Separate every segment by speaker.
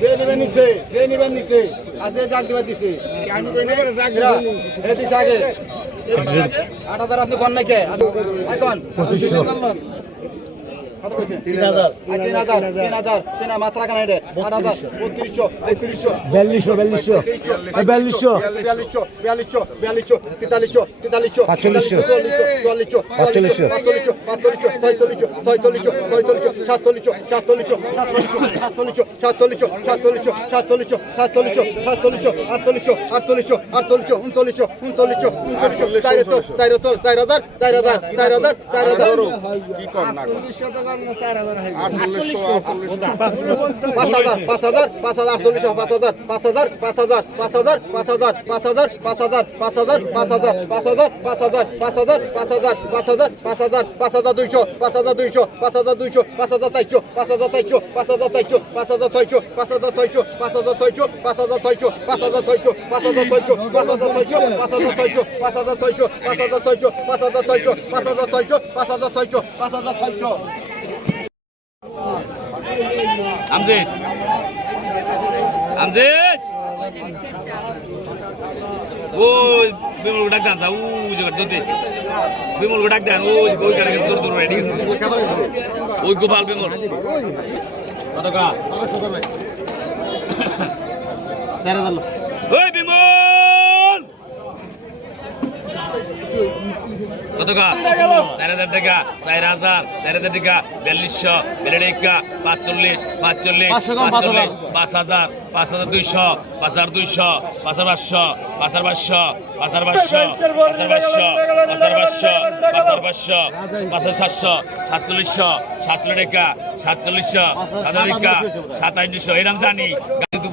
Speaker 1: যে নিবেন নিচ্ছে যে নিবেন নিচ্ছে আর যে দিবার দিচ্ছে এরা, এ দিচ্ছে আগে। আট হাজার আপনি কন নাকি? এখন উনচল্লিশ হাজার তিন হাজার তিন হাজার তিন হাজার মাত্রা কেন এটা আট হাজার বত্রিশশো তেত্রিশশো
Speaker 2: বিয়াল্লিশশো বিয়াল্লিশশো বিয়াল্লিশশো
Speaker 1: বিয়াল্লিশশো বিয়াল্লিশশো বিয়াল্লিশশো তেতাল্লিশশো তেতাল্লিশশো
Speaker 2: পাঁচচল্লিশশো।
Speaker 1: চুয়াল্লিশশো
Speaker 2: পাঁচচল্লিশশো।
Speaker 1: পাঁচচল্লিশশো পাঁচচল্লিশশো ছয়চল্লিশশো ছয়চল্লিশশো ছয়চল্লিশশো সাতচল্লিশশো সাতচল্লিশশো সাতচল্লিশশো সাতচল্লিশশো সাতচল্লিশশো সাতচল্লিশশো সাতচল্লিশশো সাতচল্লিশশো আটচল্লিশশো আটচল্লিশশো আটচল্লিশশো উনচল্লিশশো উনচল্লিশশো উনচল্লিশশো চার হাজার চার হাজার চার হাজার চার হাজার চার হাজার চার হাজার পাঁচ হাজার পাঁচ হাজার পাঁচ হাজার আটচল্লিশশো পাঁচ হাজার পাঁচ হাজার পাঁচ হাজার পাঁচ হাজার পাঁচ হাজার পাঁচ হাজার পাঁচ হাজার পাঁচ হাজার পাঁচ হাজার পাঁচ হাজার পাঁচ হাজার পাঁচ হাজার পাঁচ হাজার পাঁচ হাজার পাঁচ হাজার পাঁচ হাজার দুইশো পাঁচ হাজার দুইশো পাঁচ হাজার দুইশো পাঁচ হাজার চারশো পাঁচ হাজার চারশো পাঁচ হাজার চারশো পাঁচ হাজার ছয়শো পাঁচ হাজার ছয়শো পাঁচ হাজার ছয়শো পাঁচ হাজার ছয়শো পাঁচ হাজার ছয়শো পাঁচ হাজার ছয়শো পাঁচ হাজার ছয়শো পাঁচ হাজার ছয়শো পাঁচ হাজার ছয়শো পাঁচ হাজার ছয়শো পাঁচ হাজার ছয়শো পাঁচ হাজার ছয়শো পাঁচ হাজার ছয়শো পাঁচ হাজার ছয়শো
Speaker 3: আমজিদ। আমজিদ। ওই বিমল ডাক দেন ও যে দতে বিমল ডাক দেন ওই ওই কাটা গেছে দূর দূর রেডি গেছে ওই গোপাল বিমল। কত কা? ওই বিমল কত কা চার হাজার টাকা চার হাজার চার হাজার টাকা বিয়াল্লিশশো বিয়াল্লিশ টাকা পাঁচচল্লিশ পাঁচচল্লিশ পাঁচচল্লিশ পাঁচ হাজার পাঁচ হাজার দুইশো পাঁচ হাজার দুইশো পাঁচ হাজার পাঁচশো পাঁচ হাজার পাঁচশো পাঁচ হাজার পাঁচশো পাঁচ হাজার পাঁচশো পাঁচ হাজার পাঁচশো পাঁচ হাজার পাঁচশো পাঁচ হাজার সাতশো সাতচল্লিশশো সাতচল্লিশ টাকা সাতচল্লিশশো সাত হাজার টাকা সাতাইশশো এরকম জানি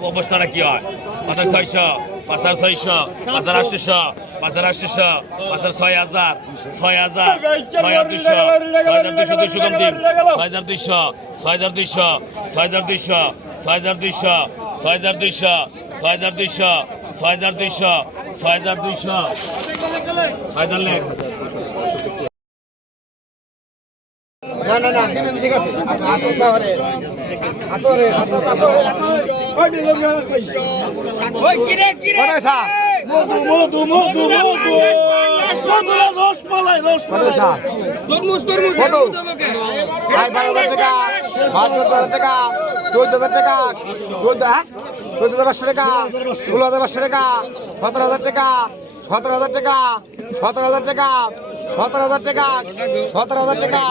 Speaker 3: অবস্থাটা কি হয়? পাঁচ ছয়শো পাঁচ হাজার ছয়শো পাঁচ হাজার আটশোশো পাঁচ হাজার আটশোশো পাঁচ ছয় হাজার ছয় হাজার ছয় হাজার দুইশো ছয় হাজার দুইশো দুইশো কম দিন ছয় হাজার দুইশো ছয় হাজার দুইশো ছয় হাজার দুইশো ছয় হাজার দুইশো ছয় হাজার দুইশো ছয় হাজার দুইশো ছয় হাজার দুইশো ছয় হাজার দুইশো ছয় হাজার লেখ
Speaker 1: না না না ঠিক আছে ওই দিলাম না
Speaker 4: ওই কিরে কিরে
Speaker 1: স্যার
Speaker 2: মধু মধু মধু মধু মধুরা রসমালাই রসমালাই
Speaker 4: তরমুজ তরমুজ
Speaker 1: কত? আই বারো হাজার টাকা বাহাত্তর হাজার টাকা চৌদ্দ হাজার টাকা চৌদ্দ হ্যাঁ চৌদ্দ হাজার পাঁচশো টাকা ষোলো হাজার পাঁচশো সতেরো হাজার টাকা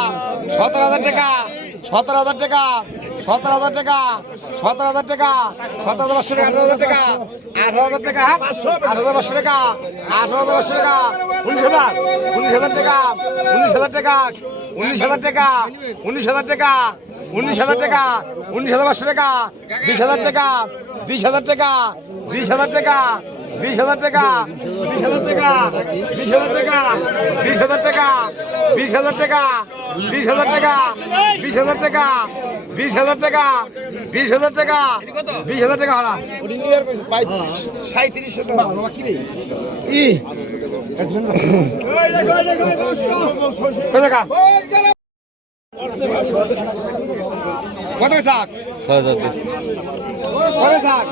Speaker 1: সতেরো হাজার টাকা সতেরো হাজার টাকা সতেরো হাজার টাকা সতেরো হাজার টাকা সতেরো হাজার পাঁচশো টাকা আঠারো হাজার টাকা আঠারো হাজার টাকা হ্যাঁ? আঠারো হাজার পাঁচশো টাকা আঠারো হাজার পাঁচশো টাকা উনিশ হাজার উনিশ হাজার টাকা উনিশ হাজার টাকা উনিশ হাজার টাকা উনিশ হাজার টাকা উনিশ হাজার টাকা উনিশ হাজার পাঁচশো টাকা বিশ হাজার টাকা বিশ হাজার টাকা বিশ হাজার টাকা বিশ হাজার টাকা বিশ হাজার টাকা বিশ হাজার টাকা বিশ হাজার টাকা বিশ হাজার টাকা বিশ হাজার টাকা বিশ হাজার টাকা বিশ হাজার টাকা, বিশ হাজার টাকা, বিশ হাজার টাকা কত টাকা কত শাক কত শাক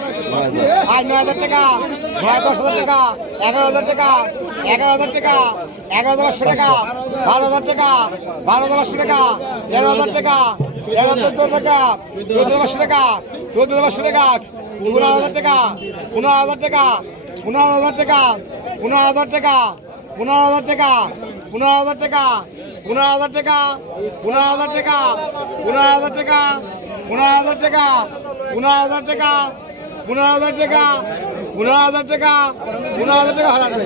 Speaker 1: আট নয় হাজার টাকা, নয়, দশ হাজার টাকা, এগারো হাজার টাকা, এগারো হাজার টাকা, এগারো হাজার পাঁচশো টাকা, বারো হাজার টাকা, বারো হাজার পাঁচশো টাকা, তেরো হাজার টাকা তেরো টাকা চোদ্দ পাঁচশো টাকা চোদ্দ পাঁচশো টাকা পনেরো হাজার টাকা পনেরো হাজার টাকা পনেরো হাজার টাকা পনেরো হাজার টাকা পনেরো হাজার টাকা পনেরো হাজার টাকা পনেরো হাজার টাকা পনেরো হাজার টাকা পনেরো হাজার টাকা পনেরো হাজার টাকা পনেরো হাজার টাকা পনেরো হাজার টাকা পনেরো হাজার টাকা পনেরো হাজার টাকা হারাবে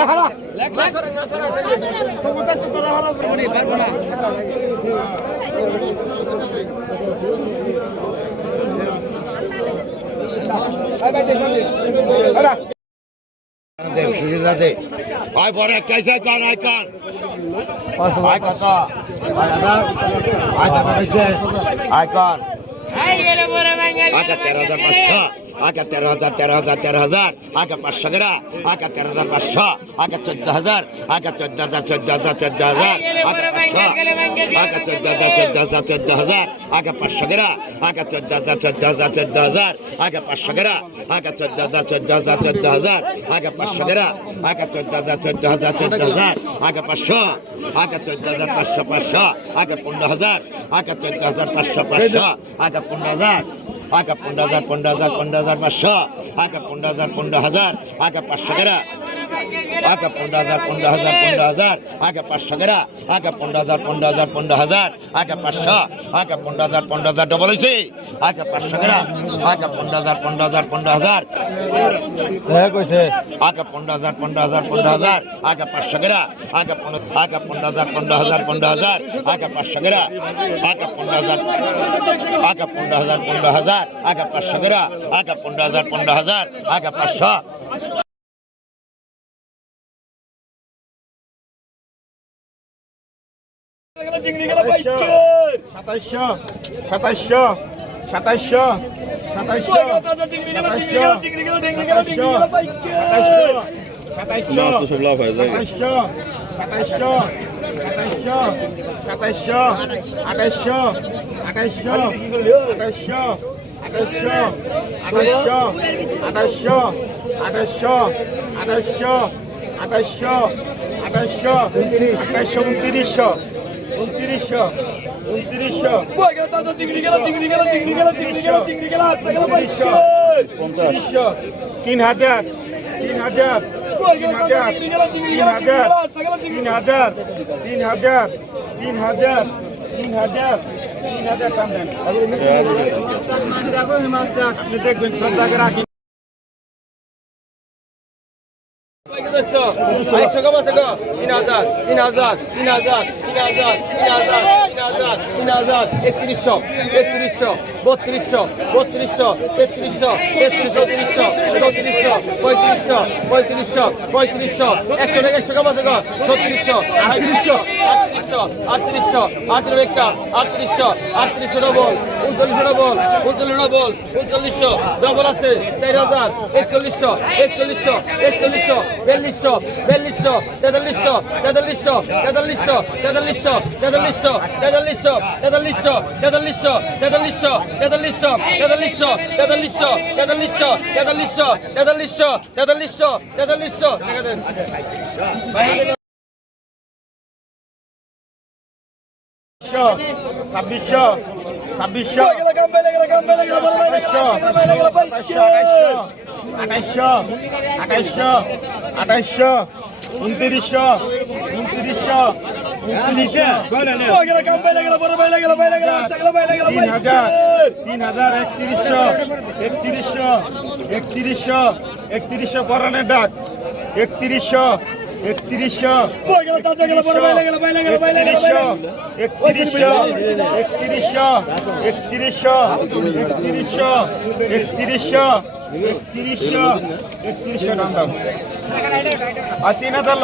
Speaker 1: হারা
Speaker 5: ভাই পরে কেসে কার আয় কার? আয় কত? আয় কত আয় কর আয় কত তেরো হাজার পাঁচশো। আগে তেরো হাজার তেরো হাজার তেরো হাজার আগে পাঁচশো গেরা আগে তেরো হাজার পাঁচশো আগে চোদ্দ হাজার আগে চোদ্দ হাজার চোদ্দ হাজার চোদ্দ হাজার আগে পাঁচশো আগে চোদ্দ হাজার চোদ্দ হাজার চোদ্দ হাজার আগে পাঁচশো গেরা আগে চোদ্দ হাজার চোদ্দ হাজার চোদ্দ হাজার আগে পাঁচশো গেরা আগে চোদ্দ হাজার চোদ্দ হাজার চোদ্দ হাজার আগে পাঁচশো গেরা আগে চোদ্দ হাজার চোদ্দ হাজার চোদ্দ হাজার আগে পাঁচশো আগে চোদ্দ হাজার পাঁচশো পাঁচশো আগে পনেরো হাজার আগে চোদ্দ হাজার পাঁচশো পাঁচশো আগে পনেরো হাজার আগে পনেরো হাজার পনেরো হাজার পনেরো হাজার পাঁচশো, আগে পনেরো হাজার পনেরো হাজার, আগে পাঁচশো গেরা আগে পনেরো হাজার পনেরো হাজার পনেরো হাজার আগে পাঁচশো গেরা আগে পনেরো হাজার পনেরো হাজার পনেরো হাজার আগে পাঁচশো আগে পনেরো হাজার পনেরো হাজার ডবল হয়েছে আগে পাঁচশো গেরা আগে পনেরো হাজার পনেরো হাজার পনেরো হাজার
Speaker 2: হ্যাঁ কইছে
Speaker 5: আগে পনেরো হাজার পনেরো হাজার পনেরো হাজার আগে পাঁচশো গেরা আগে পনেরো আগে পনেরো হাজার পনেরো হাজার পনেরো হাজার আগে পাঁচশো গেরা আগে পনেরো হাজার আগে পনেরো হাজার পনেরো হাজার আগে পাঁচশো গেরা আগে পনেরো হাজার পনেরো হাজার আগে পাঁচশো
Speaker 2: সাতাইশশো সাতাইশশো সাতাইশশো সাতাইশশো সাতাইশশো সাতাইশশো আঠাইশশো আঠাইশশো আঠাইশশো আঠাইশশো আঠাইশশো আঠাইশশো আঠাইশশো আঠাইশশো আঠাইশশো আঠাইশশো আঠাইশশো উনত্রিশশো উনত্রিশশো। উনত্রিশশো উনত্রিশশো। তিন হাজার তিন হাজার তিন হাজার তিন হাজার তিন হাজার তিন হাজার তিন হাজার তিন হাজার তিন হাজার দেন। আপনি দেখবেন সন্ধ্যাকে রাখি।
Speaker 4: একশো কম আছে তিন হাজার তিন হাজার তিন হাজার তিন হাজার তিন হাজার তিন হাজার তিন হাজার একত্রিশশো একত্রিশশো বত্রিশশো বত্রিশশো তেত্রিশশো তেত্রিশশো তিরিশশো চৌত্রিশশো পঁয়ত্রিশশো পঁয়ত্রিশশো পঁয়ত্রিশশো একশো একশো কম আছে ছত্রিশশো আটত্রিশশো আটত্রিশশো আটত্রিশশো আটত্রিশ একটা আটত্রিশশো আটত্রিশশো ডবল উনচল্লিশশো ডবল উনচল্লিশ ডবল উনচল্লিশশো ডবল আছে চার হাজার একচল্লিশশো একচল্লিশশো একচল্লিশশো বিয়াল্লিশশো বিয়াল্লিশশো তেতাল্লিশশো তেতাল্লিশশো তেতাল্লিশশো তেতাল্লিশশো তেতাল্লিশশো তেতাল্লিশশো তেতাল্লিশশো তেতাল্লিশশো তেতাল্লিশশো তেতাল্লিশশো তেতাল্লিশশো তেতাল্লিশশো তেতাল্লিশশো তেতাল্লিশশো তেতাল্লিশশো তেতাল্লিশশো তেতাল্লিশশো টাকা দেন
Speaker 2: ছাব্বিশশো ছাব্বিশশো, আঠাইশশো আঠাইশশো আঠাইশশো, উনত্রিশশো উনত্রিশশো তিন হাজার একত্রিশশো একত্রিশশো একত্রিশশো একত্রিশশো পরানের ডাক, একত্রিশশো একত্রিশশো। একত্রিশশো। একত্রিশশো। একত্রিশশো। একত্রিশশো। একত্রিশশো। একত্রিশশো। একত্রিশশো টান দাও। আর তিন হাজার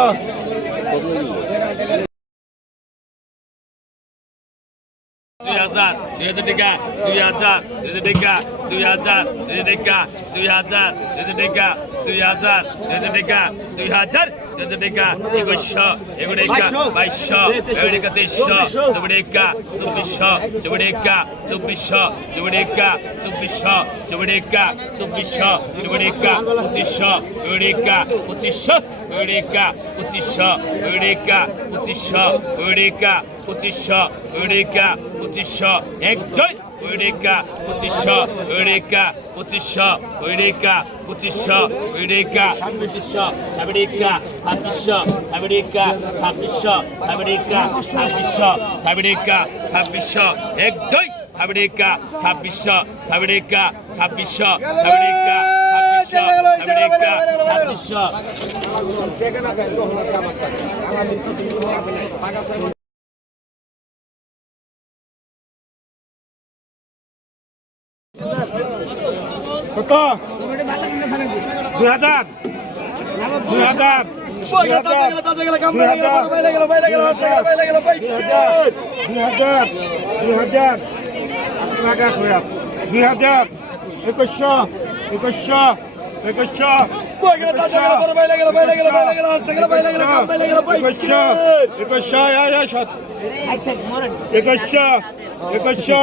Speaker 3: হাজার দুই হাজার টাকা দুই হাজার দুই হাজার টাকা দুই হাজার দুই হাজার টাকা দুই হাজার দুই হাজার টাকা দুই হাজার দুই হাজার দুই হাজার। তেদেকা একুশশ একুড়েকা বাইশশ একুড়েকা তেইশশ চৌড়েকা চব্বিশশ চৌড়েকা চব্বিশশ চৌড়েকা চব্বিশশ চৌড়েকা চব্বিশশ চৌড়েকা পঁচিশশ চৌড়েকা পঁচিশশ চৌড়েকা পঁচিশশ চৌড়েকা পঁচিশশ চৌড়েকা পঁচিশশ চৌড়েকা পঁচিশশ, এক, দুই। ওইরেকা পঁচিশশো ওইরেকা পঁচিশশো ওইরেকা পঁচিশশো ওইরেকা পঁচিশশো ছাবিড়িকা ছাব্বিশশো ছাবিড়িকা ছাব্বিশশো ছাবিড়িকা ছাব্বিশশো ছাবিড়িকা ছাব্বিশশো এক দুই ছাবিড়িকা ছাব্বিশশো ছাবিড়িকা ছাব্বিশশো ছাবিড়িকা ছাব্বিশশো ছাব্বিশশো
Speaker 2: কত? দুই হাজার দুই হাজার দুই হাজার একুশশো। একুশশো। একুশশো। একুশশো। একুশশো। একুশশো।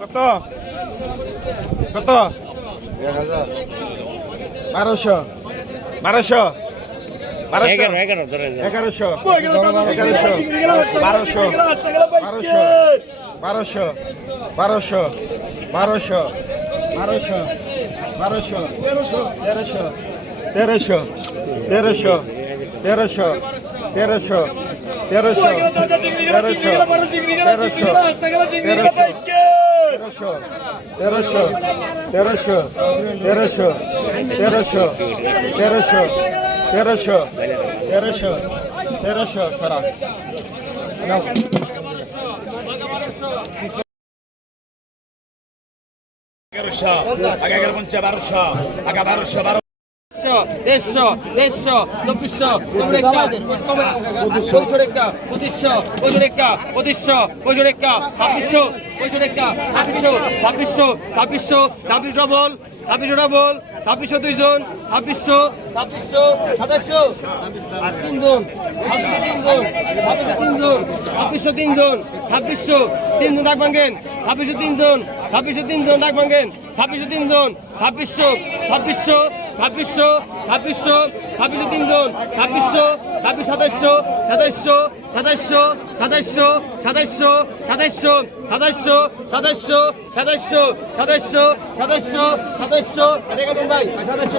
Speaker 2: কত? কত? এক হাজার। বারোশো। বারোশো? এগারোশো বারোশো বারোশো বারোশো বারোশো বারোশো বারোশো তেরোশো তেরোশো তেরোশো তেরোশো তেরোশো তেরোশো তেরোশো তেরোশো তেরোশো তেরোশো তেরোশো তেরোশো তেরোশো তেরোশো তেরোশো তেরোশো সরা
Speaker 3: এগারোশো, আগে এগারো পঞ্চা বারোশো, আগা বারোশো, বারো।
Speaker 4: দেড়শো দেড়শো, চব্বিশশো পঁচিশশো রেখা পঁচিশশো পঁচিশ রেখা পঁচিশশো পঁচিশ রেখা ছাব্বিশশো রেখা ছাব্বিশশো ছাব্বিশশো ছাব্বিশশো ছাব্বিশ ডবল ছাব্বিশশো ডবল ছাব্বিশশো দুইজন, ছাব্বিশশো ছাব্বিশশো, সাতাশশো। তিনজন, ছাব্বিশশো তিনজন ছাব্বিশশো তিনজন ছাব্বিশশো তিনজন ডাক ভাঙেন। ছাব্বিশশো তিনজন ছাব্বিশশো তিনজন ডাক ভাঙেন। ছাব্বিশশো তিনজন, ছাব্বিশশো ছাব্বিশশো ছাব্বিশশো ছাব্বিশশো ছাব্বিশশো তিনজন, ছাব্বিশশো ছাব্বিশ সদস্য সদস্য সদস্য সদস্য সদস্য সদস্য সদস্য সদস্য সদস্য সদস্য সদস্য সদস্য ভাই সদস্য